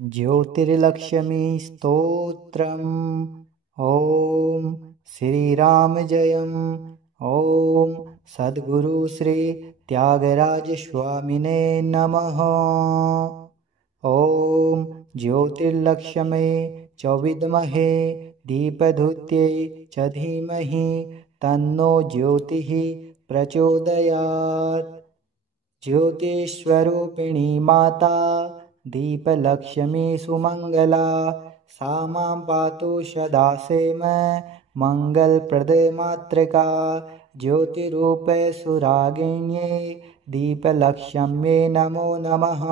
ज्योतिर्लक्ष्मी स्तोत्रम्। ॐ श्रीराम जयम्। ॐ सद्गुरु श्री त्यागराज स्वामिने नमः। ॐ ज्योतिर्लक्ष्मे च विद्महे दीपधुत्यै च धीमहि तन्नो ज्योतिः प्रचोदयात्। ज्योतिस्वरूपिणी माता दीपलक्ष्मी सुमङ्गला सा मां पातु सदा सेम मङ्गलप्रदमातृका। ज्योतिरूपे सुरागिण्ये दीपलक्ष्म्ये नमो नमः।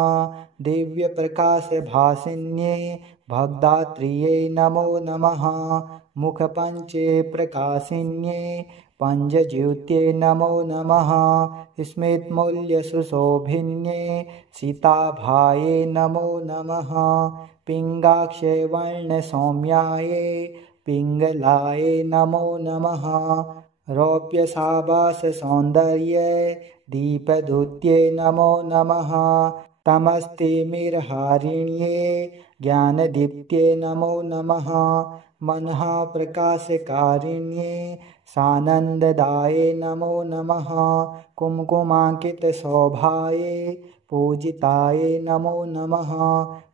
दिव्यप्रकाशभासिन्ये भगदात्र्यै नमो नमः। मुखपञ्चे प्रकाशिन्ये पञ्चज्योत्यै नमो नमः। स्मितमूल्यसुशोभिन्ये सीताभायै नमो नमः। पिङ्गाक्षे वर्णसौम्यायै पिङ्गलायै नमो नमः। रौप्यसाबाससौन्दर्ये दीपधुत्यै नमो नमः। तमस्तिमिरहारिण्ये ज्ञानदीप्त्यै नमो नमः। मनः प्रकाशकारिण्ये सानन्ददायै नमो नमः। कुङ्कुमाङ्कितशोभायै पूजितायै नमो नमः।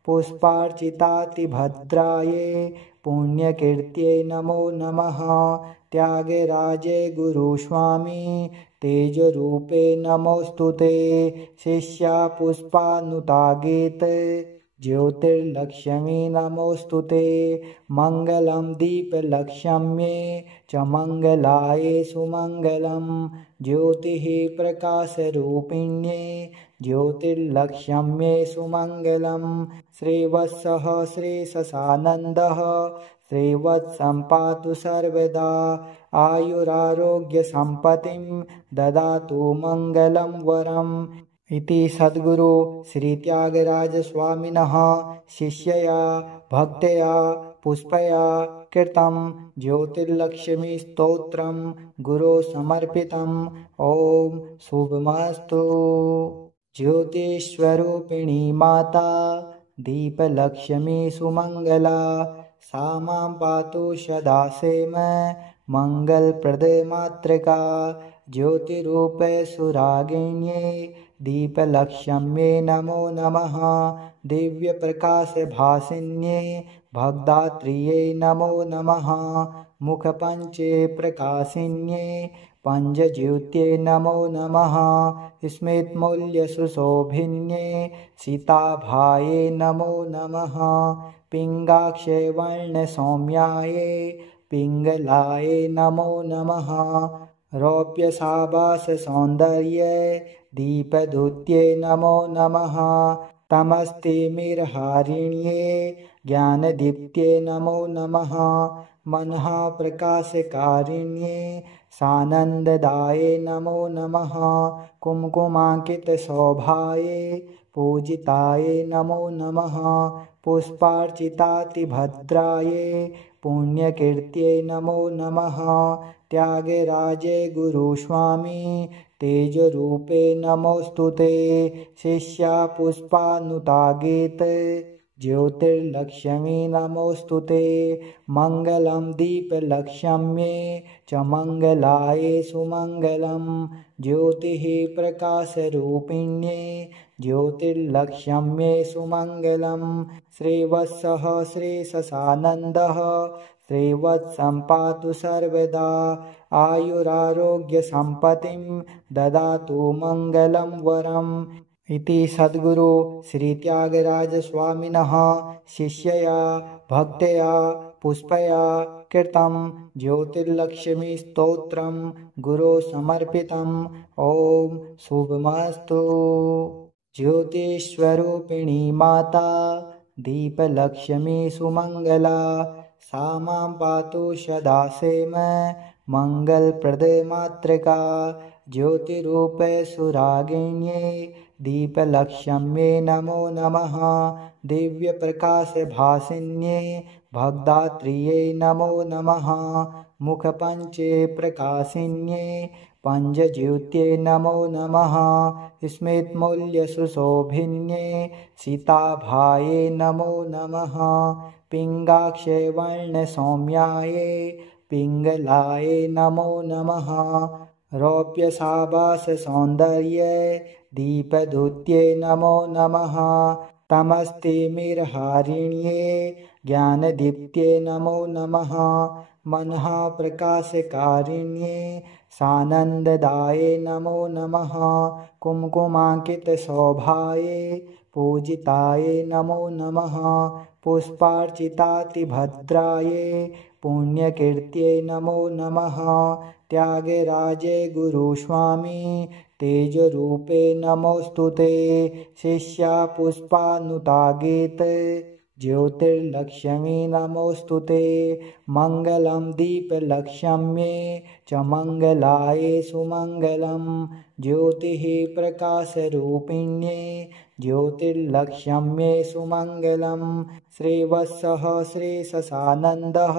पुष्पार्चितातिभद्रायै पुण्यकीर्त्यै नमो नमः। त्यागराजे गुरुस्वामी तेजरूपे नमोऽस्तुते। शिष्या पुष्पानुतागेत ज्योतिर्लक्ष्मी नमोऽस्तुते। मङ्गलं दीपलक्ष्म्ये च मङ्गलायै सुमङ्गलं। ज्योतिः प्रकाशरूपिण्ये ज्योतिर्लक्ष्म्ये सुमङ्गलं। श्रीवत्सः श्रीशशानन्दः श्रीवत्सं पातु सर्वदा। आयुरारोग्यसम्पत्तिं ददातु मङ्गलं वरम्। इति सद्गुरु श्री त्यागराज स्वामिनः शिष्यया भक्तया पुष्पया कृतं ज्योतिर्लक्ष्मी स्तोत्रं गुरो समर्पितम्। ॐ शुभमस्तु। ज्योतिस्वरूपिणी माता दीपलक्ष्मी सुमङ्गला सा मां पातु सदा सेम मङ्गलप्रदमातृका। ज्योतिरूपे सुरागिण्ये दीपलक्ष्म्ये नमो नमः। दिव्यप्रकाशभासिन्ये भगदात्र्यै नमो नमः। मुखपञ्चे प्रकाशिन्ये पञ्चज्योत्यै नमो नमः। स्मितमूल्यसुशोभिन्ये सीताभायै नमो नमः। पिङ्गाक्षे वर्णसौम्यायै पिङ्गलायै नमो नमः। रौप्यसाबाससौन्दर्ये दीपधुत्यै नमो नमः। तमस्तिमिरहारिण्ये ज्ञानदीप्त्यै नमो नमः। मनः प्रकाशकारिण्ये सानन्ददायै नमो नमः। कुङ्कुमाङ्कितशोभायै पूजितायै नमो नमः। पुष्पार्चितातिभद्रायै पुण्यकीर्त्यै नमो नमः। त्यागराजे गुरुस्वामी तेजरूपे नमोऽस्तुते। शिष्या पुष्पानुतागेत ज्योतिर्लक्ष्मी नमोऽस्तुते। मङ्गलं दीपलक्ष्म्ये च मङ्गलायै सुमङ्गलं। ज्योतिः प्रकाशरूपिण्ये ज्योतिर्लक्ष्म्ये सुमङ्गलं। श्रीवत्सः श्रीशशानन्दः श्रीवत्सं पातु सर्वदा। आयुरारोग्यसम्पत्तिं ददातु मङ्गलं वरम्। इति सद्गुरु श्री त्यागराज स्वामिनः शिष्यया भक्तया पुष्पया कृतं ज्योतिर्लक्ष्मी स्तोत्रं गुरो समर्पितम्। ॐ शुभमस्तु। ज्योतिस्वरूपिणी माता दीपलक्ष्मी सुमङ्गला सा मां पातु सदा सेम मङ्गलप्रदमातृका। ज्योतिरूपे सुरागिण्ये दीपलक्ष्म्ये नमो नमः। दिव्यप्रकाशभासिन्ये भगदात्र्यै नमो नमः। मुखपञ्चे प्रकाशिन्ये पंजज्योत्ये नमो नमः स्मितमूल्यसुशोभिन्ये सीताभाये नमो नमः पिङ्गाक्षे वर्णसौम्याये पिङ्गलाये नमो नमः रौप्यसाबाससौन्दर्ये दीपदूत्ये नमो नमः तमस्तिमिरहारिण्ये ज्ञानदीप्त्ये नमो नमः मनः प्रकाशकारिण्ये सानन्ददाये नमो नमः कुङ्कुमाङ्कितशोभाये पूजिताये नमो नमः पुष्पार्चितातिभद्राये पुण्यकीर्त्ये नमो नमः त्यागराजे गुरुस्वामी तेजरूपे नमोस्तुते शिष्या पुष्पानुतागेत ज्योतिर्लक्ष्मी नमोस्तुते मङ्गलं दीपलक्ष्म्ये च मङ्गलाये सुमङ्गलं ज्योतिः प्रकाशरूपिण्ये ज्योतिर्लक्ष्म्ये सुमङ्गलं श्रीवत्सः श्रीशशानन्दः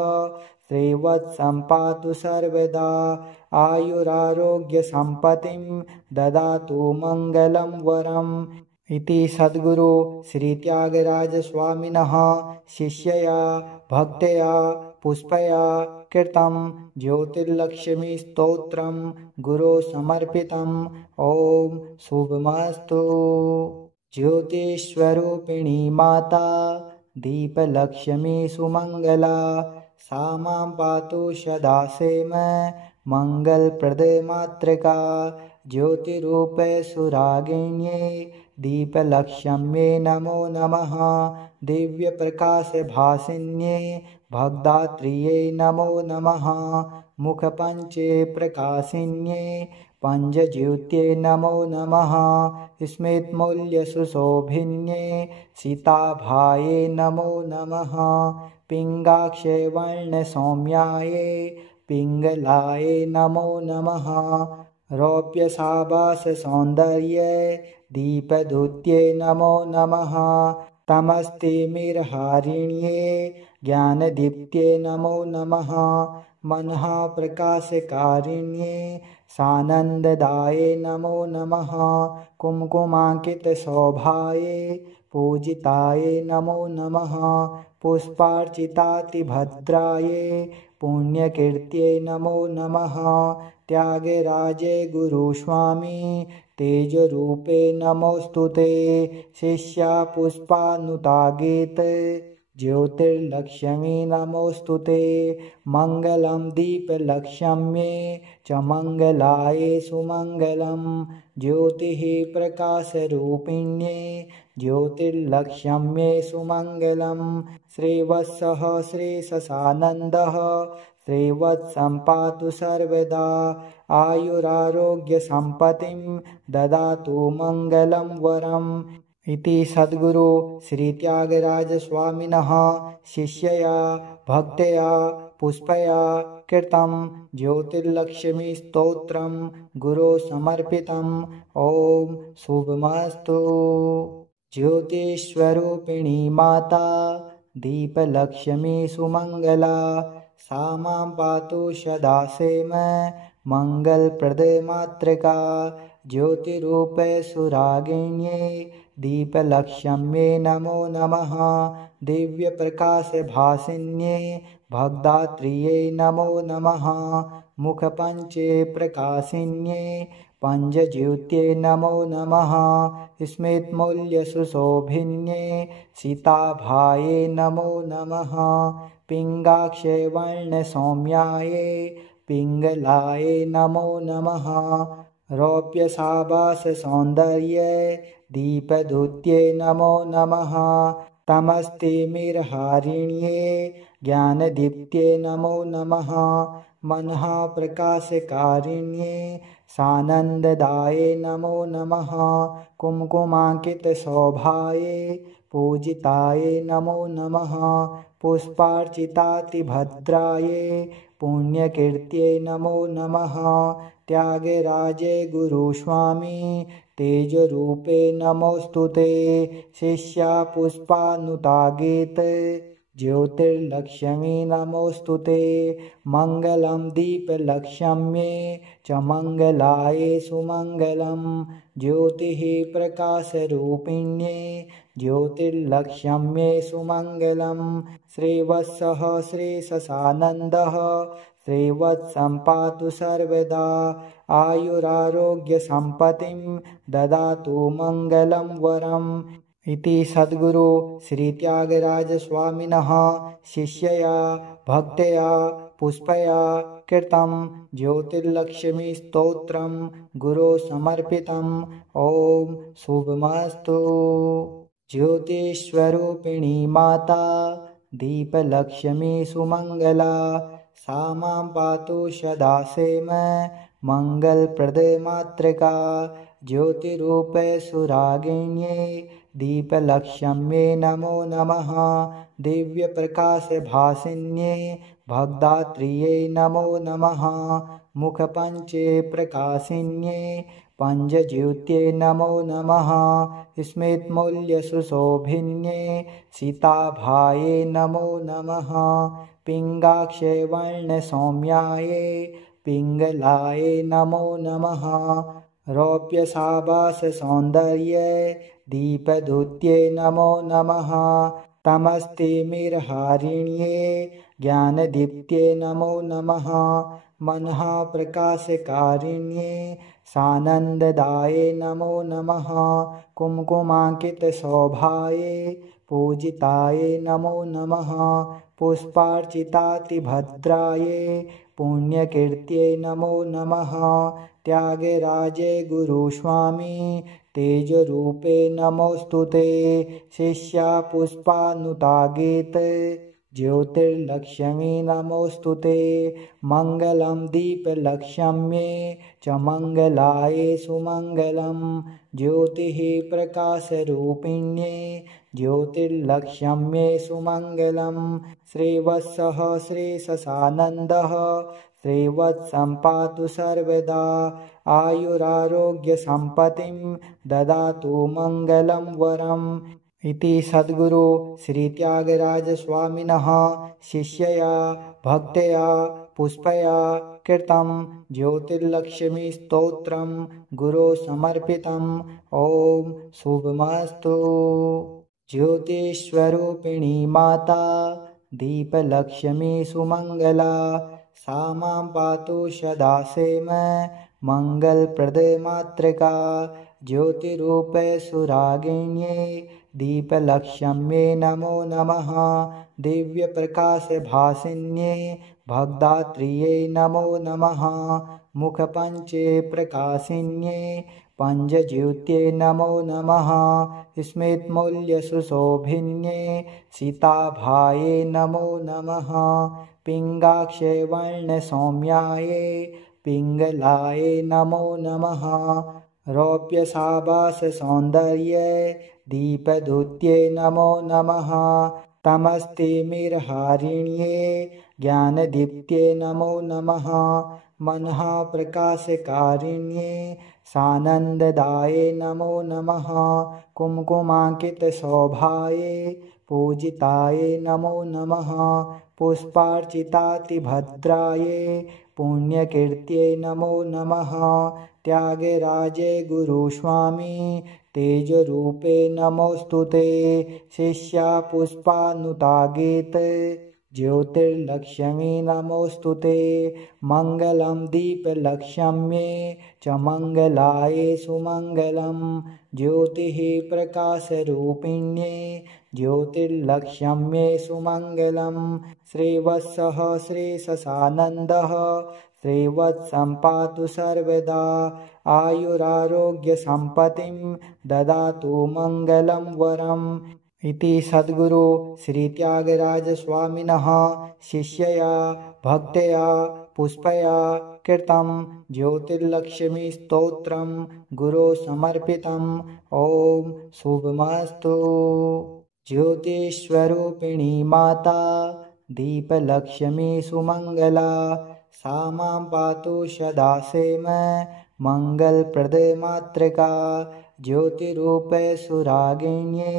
श्रीवत्सम्पातु सर्वदा आयुरारोग्यसम्पत्तिं ददातु मङ्गलं वरम् इति सद्गुरु श्री त्यागराज स्वामिनः शिष्यया भक्तया पुष्पया कृतं ज्योतिर्लक्ष्मी स्तोत्रं गुरो समर्पितम् ॐ शुभमस्तु। ज्योतिस्वरूपिणी माता दीपलक्ष्मी सुमङ्गला सा मां पातु सदा सेम मङ्गलप्रदमातृका ज्योतिरूपे सुरागिण्ये दीपलक्ष्म्ये नमो नमः दिव्यप्रकाशभासिन्ये भगदात्रिये नमो नमः मुखपञ्चे प्रकाशिन्ये पंजज्योत्ये नमो नमः स्मितमूल्यसुशोभिन्ये सीताभाये नमो नमः पिङ्गाक्षे वर्णसौम्याये पिङ्गलाये नमो नमः रौप्यसाबाससौन्दर्ये दीपदूत्ये नमो नमः तमस्तिमिरहारिण्ये ज्ञानदीप्त्ये नमो नमः मनः प्रकाशकारिण्ये सानन्ददाये नमो नमः कुङ्कुमाङ्कितशोभाये पूजिताये नमो नमः पुष्पार्चितातिभद्राये पुण्यकीर्त्ये नमो नमः त्यागराजे गुरुस्वामी तेजरूपे नमोस्तुते शिष्या पुष्पानुतागेत ज्योतिर्लक्ष्मी नमोस्तुते मङ्गलं दीपलक्ष्म्ये च मङ्गलाये सुमङ्गलं ज्योतिः प्रकाशरूपिण्ये ज्योतिर्लक्ष्म्ये सुमङ्गलं श्रीवत्सः श्रीशशानन्दः श्रीवत्सम्पातु सर्वदा आयुरारोग्यसम्पत्तिं ददातु मङ्गलं वरम् इति सद्गुरु श्री त्यागराज स्वामिनः शिष्यया भक्तया पुष्पया कृतं ज्योतिर्लक्ष्मी स्तोत्रं गुरो समर्पितम् ॐ शुभमस्तु। ज्योतिस्वरूपिणी माता दीपलक्ष्मी सुमङ्गला सा मां पातु सदा सेम मङ्गलप्रदमातृका ज्योतिरूपे सुरागिण्ये दीपलक्ष्म्ये नमो नमः दिव्यप्रकाशभासिन्ये भगदात्रिये नमो नमः मुखपञ्चे प्रकाशिन्ये पंजज्योत्ये नमो नमः स्मितमूल्यसुशोभिन्ये सीताभाये नमो नमः पिङ्गाक्षे वर्णसौम्याये पिङ्गलाये नमो नमः रौप्यसाबाससौन्दर्ये दीपदूत्ये नमो नमः तमस्तिमिरहारिण्ये ज्ञानदीप्त्ये नमो नमः मनः प्रकाशकारिण्ये सानन्ददाये नमो नमः कुङ्कुमाङ्कितशोभाये पूजिताये नमो नमः पुष्पार्चितातिभद्राये पुण्यकीर्त्ये नमो नमः त्यागराजे गुरुस्वामी तेजरूपे नमोस्तुते शिष्या पुष्पानुतागेत ज्योतिर्लक्ष्मी नमोऽस्तु ते। मङ्गलं दीपलक्ष्म्ये च मङ्गलाय सुमङ्गलं। ज्योतिः प्रकाशरूपिण्ये ज्योतिर्लक्ष्म्ये सुमङ्गलं। श्रीवत्सः श्रीशशानन्दः श्रीवत्सम्पातु सर्वदा। आयुरारोग्यसम्पत्तिं ददातु मङ्गलं वरम्। इति सद्गुरु श्री त्यागराज स्वामिनः शिष्यया भक्तया पुष्पया कृतं ज्योतिर्लक्ष्मी स्तोत्रं गुरो समर्पितम्। ॐ शुभमस्तु। ज्योतिस्वरूपिणी माता दीपलक्ष्मी सुमङ्गला। सा मां पातु सदा सेम मङ्गलप्रदे मातृका। ज्योतिरूपे सुरागिण्ये दीपलक्ष्म्ये नमो नमः। दिव्यप्रकाशभासिन्ये भगदात्रिये नमो नमः। मुखपञ्चे प्रकाशिन्ये पञ्चज्योत्ये नमो नमः। स्मितमूल्यसुशोभिन्ये सीताभाये नमो नमः। पिङ्गाक्षे वर्णसौम्याये पिङ्गलाये नमो नमः। रौप्यसाबाससौन्दर्ये दीपदूत्ये नमो नमः। तमस्तिमिरहारिण्ये ज्ञानदीप्त्ये नमो नमः। मनः प्रकाशकारिण्ये सानन्ददाये नमो नमः। कुङ्कुमाङ्कितशोभाये पूजिताये नमो नमः। पुष्पार्चितातिभद्राये पुण्यकीर्त्ये नमो नमः। त्यागराजे गुरुस्वामी तेजरूपे नमोऽस्तु ते। शिष्या पुष्पानुतागेत ज्योतिर्लक्ष्मी नमोऽस्तु ते। मङ्गलं दीपलक्ष्म्ये च मङ्गलाय सुमङ्गलं। ज्योतिः प्रकाशरूपिण्ये ज्योतिर्लक्ष्म्ये सुमङ्गलं। श्रीवत्सः श्रीशशानन्दः श्रीवत्सम्पातु सर्वदा। आयुरारोग्यसम्पत्तिं ददातु मङ्गलं वरम्। इति सद्गुरु श्री त्यागराज स्वामिनः शिष्यया भक्तया पुष्पया कृतं ज्योतिर्लक्ष्मी स्तोत्रं गुरो समर्पितम्। ॐ शुभमस्तु। ज्योतिस्वरूपिणी माता दीपलक्ष्मी सुमङ्गला। सा मां पातु सदा सेम मङ्गलप्रदे मातृका। ज्योतिरूपे सुरागिण्ये दीपलक्ष्म्ये नमो नमः। दिव्यप्रकाशभासिन्ये भगदात्रिये नमो नमः। मुखपञ्चे प्रकाशिन्ये पञ्चज्योत्ये नमो नमः। स्मितमूल्यसुशोभिन्ये सीताभाये नमो नमः। पिङ्गाक्षे वर्णसौम्याये पिङ्गलाये नमो नमः। रौप्यसाबाससौन्दर्ये दीपदूत्ये नमो नमः। तमस्तिमिरहारिण्ये ज्ञानदीप्त्ये नमो नमः। मनः प्रकाशकारिण्ये सानन्ददाये नमो नमः। कुङ्कुमाङ्कितशोभाये पूजिताये नमो नमः। पुष्पार्चितातिभद्राये पुण्यकीर्त्ये नमो नमः। त्यागराजे गुरुस्वामी तेजरूपे नमोऽस्तु ते। शिष्या पुष्पानुतागेत ज्योतिर्लक्ष्मी नमोऽस्तु ते। मङ्गलं दीपलक्ष्म्ये च मङ्गलाय सुमङ्गलं। ज्योतिः प्रकाशरूपिण्ये ज्योतिर्लक्ष्म्ये सुमङ्गलं। श्रीवत्सः श्रीशशानन्दः श्रीवत्सम्पातु सर्वदा। आयुरारोग्यसम्पत्तिं ददातु मङ्गलं वरम्। इति सद्गुरु श्री त्यागराज स्वामिनः शिष्यया भक्तया पुष्पया कृतं ज्योतिर्लक्ष्मी स्तोत्रं गुरो समर्पितम्। ॐ शुभमस्तु। ज्योतिस्वरूपिणी माता दीपलक्ष्मी सुमङ्गला। सा मां पातु सदा सेम मङ्गलप्रदे मातृका। ज्योतिरूपे सुरागिण्ये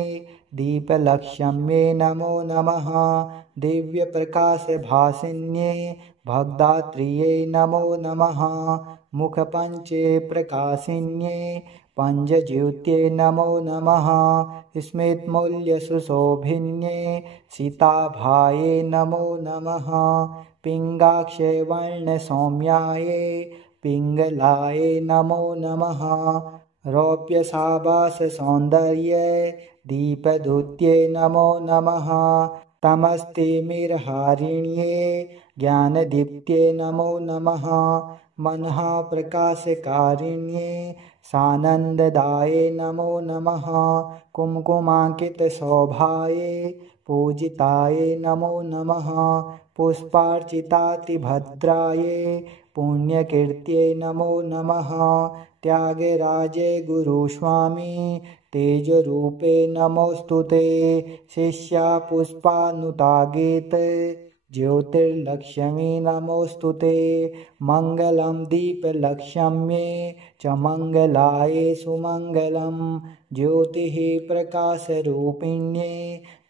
दीपलक्ष्म्ये नमो नमः दिव्यप्रकाशभासिन्ये भगदात्रिये नमो नमः मुखपञ्चे प्रकाशिन्ये पंचज्योत्ये नमो नमः स्मितमूल्यसुशोभिन्ये सीताभाये नमो नमः पिङ्गाक्षे वर्णसौम्याये पिङ्गलाये नमो नमः रौप्यसाबाससौन्दर्ये दीपदूत्ये नमो नमः तमस्तिमिरहारिण्ये ज्ञानदीप्त्ये नमो नमः मनः प्रकाशकारिण्ये सानन्ददाये नमो नमः कुमकुमाङ्कितशोभाये पूजिताये नमो नमः पुष्पार्चितातिभद्राये पुण्यकीर्त्ये नमो नमः त्यागराजे गुरुस्वामी तेजरूपे नमोस्तुते शिष्या पुष्पानुतागेत ज्योतिर्लक्ष्मी नमोस्तुते मङ्गलं दीपलक्ष्म्ये च मङ्गलाय सुमङ्गलं ज्योतिः प्रकाशरूपिण्ये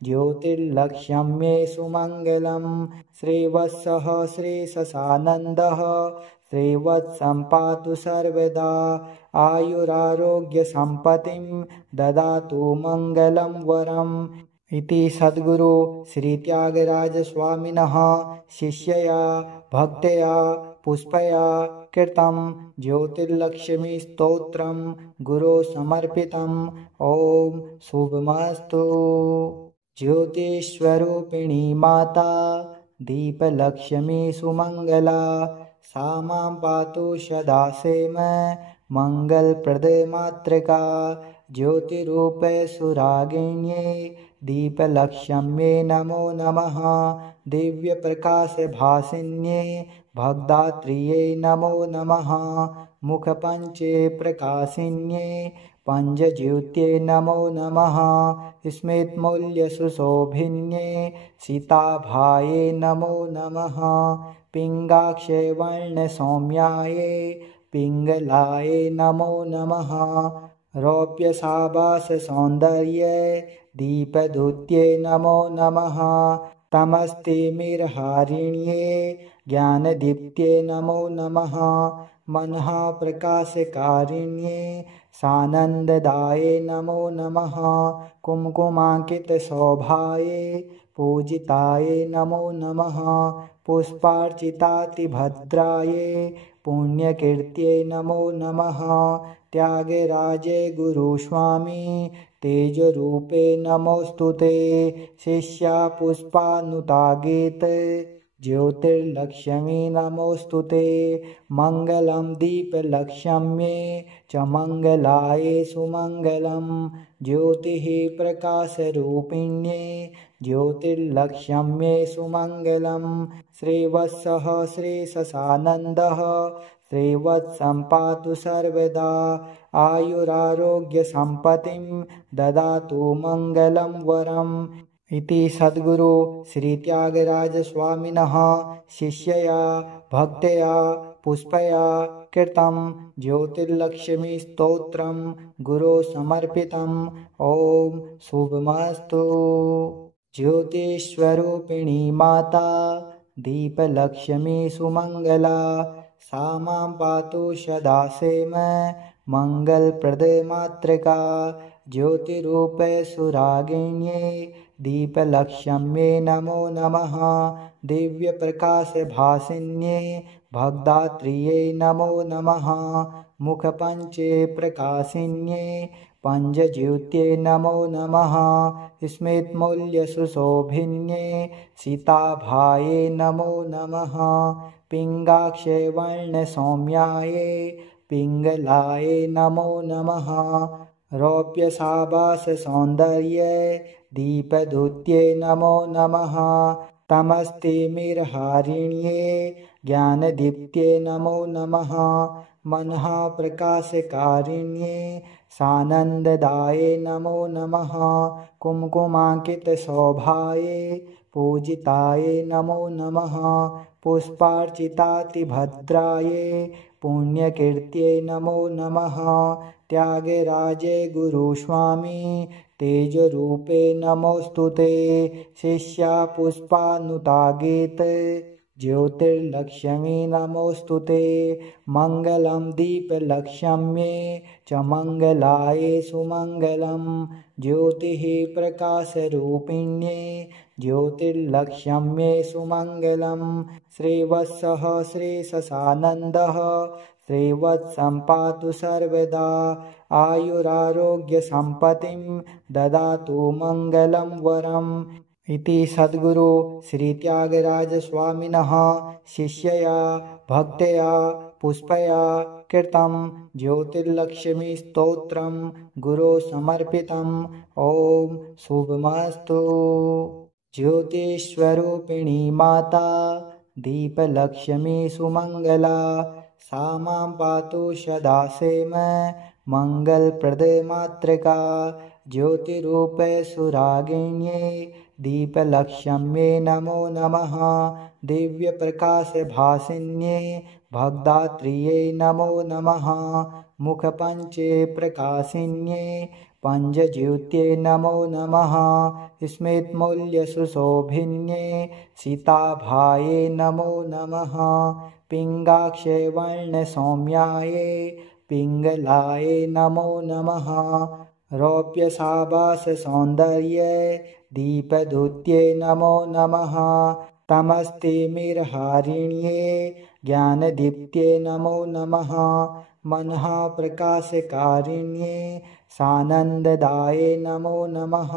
ज्योतिर्लक्ष्म्ये सुमङ्गलं श्रीवत्सः श्रीशशानन्दः श्रीवत्सम्पातु सर्वदा आयुरारोग्यसम्पत्तिं ददातु मङ्गलं वरम् इति सद्गुरु श्री त्यागराज स्वामिनः शिष्यया भक्तया पुष्पया कृतं ज्योतिर्लक्ष्मी स्तोत्रं गुरो समर्पितम् ॐ शुभमस्तु। ज्योतिस्वरूपिणी माता दीपलक्ष्मी सुमङ्गला सा मां पातु सदा सेम मङ्गलप्रदमातृका ज्योतिरूपे सुरागिण्ये दीपलक्ष्म्ये नमो नमः दिव्यप्रकाशभासिन्ये भगदात्रिये नमो नमः मुखपञ्चे प्रकाशिन्ये पंचज्योत्ये नमो नमः स्मितमूल्यसुशोभिन्ये सीताभाये नमो नमः पिङ्गाक्षे वर्णसौम्याये पिङ्गलाये नमो नमः रौप्यसाबाससौन्दर्ये दीपदूत्ये नमो नमः तमस्तिमिरहारिण्ये ज्ञानदीप्त्ये नमो नमः मनः प्रकाशकारिण्ये सानन्ददाये नमो नमः कुमकुमाङ्कितशोभाये पूजिताये नमो नमः पुष्पार्चितातिभद्राये पुण्यकीर्त्ये नमो नमः त्यागराजे गुरुस्वामी तेजरूपे नमोस्तुते शिष्या पुष्पानुतागेत ज्योतिर्लक्ष्मी नमोस्तुते मङ्गलं दीपलक्ष्म्ये च मङ्गलाय सुमङ्गलं ज्योतिः प्रकाशरूपिण्ये ज्योतिर्लक्ष्म्ये सुमङ्गलं श्रीवत्सः श्रीशशानन्दः श्रीवत्सम्पातु सर्वदा आयुरारोग्यसम्पत्तिं ददातु मङ्गलं वरम् इति सद्गुरु श्री त्यागराज स्वामिनः शिष्यया भक्तया पुष्पया कृतं ज्योतिर्लक्ष्मी स्तोत्रं गुरो समर्पितम् ॐ शुभमस्तु। ज्योतिस्वरूपिणी माता दीपलक्ष्मी सुमङ्गला सा मां पातु सदा सेम मङ्गलप्रदमातृका ज्योतिरूपे सुरागिण्ये दीपलक्ष्म्ये नमो नमः दिव्यप्रकाशभासिन्ये भगदात्रिये नमो नमः मुखपञ्चे प्रकाशिन्ये पंचज्योत्ये नमो नमः स्मितमूल्यसुशोभिन्ये सीताभाये नमो नमः पिङ्गाक्षे वर्णसौम्याये पिङ्गलाये नमो नमः रौप्यसाबाससौन्दर्ये दीपदूत्ये नमो नमः तमस्तिमिरहारिण्ये ज्ञानदीप्त्ये नमो नमः मनः प्रकाशकारिण्ये सानन्ददाये नमो नमः कुमकुमाङ्कितशोभाये पूजिताये नमो नमः पुष्पार्चितातिभद्राये पुण्यकीर्त्ये नमो नमः त्यागराजे गुरुस्वामी तेजरूपे नमोस्तुते। शिष्या पुष्पानुतागेत ज्योतिर्लक्ष्मी नमोस्तुते। मङ्गलं दीपलक्ष्म्ये च मङ्गलाय सुमङ्गलं। ज्योतिः प्रकाशरूपिण्ये ज्योतिर्लक्ष्म्ये सुमङ्गलं। श्रीवत्सः श्रीशशानन्दः श्रीवत्सम्पातु सर्वदा। आयुरारोग्यसम्पत्तिं ददातु मङ्गलं वरम्। इति सद्गुरु श्री त्यागराज स्वामिनः शिष्यया भक्तया पुष्पया कृतं ज्योतिर्लक्ष्मी स्तोत्रं गुरो समर्पितम्। ॐ शुभमस्तु। ज्योतिस्वरूपिणी माता दीपलक्ष्मी सुमङ्गला। सा मां पातु सदा सेम मङ्गलप्रदमातृका। ज्योतिरूपे सुरागिण्ये दीपलक्ष्म्ये नमो नमः। दिव्यप्रकाशभासिन्ये भगदात्रिये नमो नमः। मुखपञ्चे प्रकाशिन्ये पञ्चज्योत्ये नमो नमः। स्मितमूल्यसुशोभिन्ये सीताभाये नमो नमः। पिङ्गाक्षे वर्णसौम्याये पिङ्गलाये नमो नमः। रौप्यसाबाससौन्दर्ये दीपदूत्ये नमो नमः। तमस्तिमिरहारिण्ये ज्ञानदीप्त्ये नमो नमः। मनः प्रकाशकारिण्ये सानन्ददाये नमो नमः।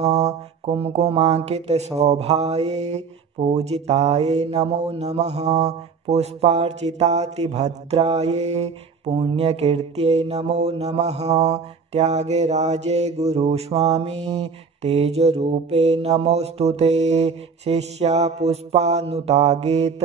कुङ्कुमाङ्कितशोभाये पूजिताये नमो नमः। पुष्पार्चितातिभद्राये पुण्यकीर्त्ये नमो नमः। त्यागराजे गुरुस्वामी तेजरूपे नमोस्तुते। शिष्या पुष्पानुतागेत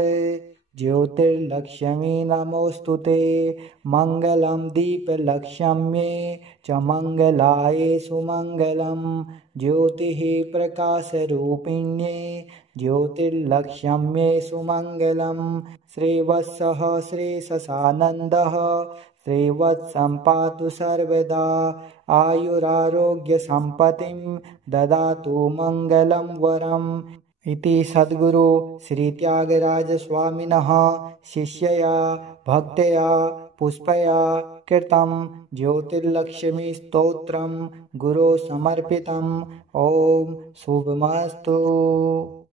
ज्योतिर्लक्ष्मी नमोस्तुते। मङ्गलं दीपलक्ष्म्ये च मङ्गलाय सुमङ्गलं। ज्योतिः प्रकाशरूपिण्ये ज्योतिर्लक्ष्म्ये सुमङ्गलं। श्रीवत्सः श्रीशशानन्दः श्रीवत्सम्पातु सर्वदा। आयुरारोग्यसम्पत्तिं ददातु मङ्गलं वरम्। इति सद्गुरु श्री त्यागराज स्वामिनः शिष्यया भक्तया पुष्पया कृतं ज्योतिर्लक्ष्मी स्तोत्रं गुरो समर्पितम्। ॐ शुभमस्तु।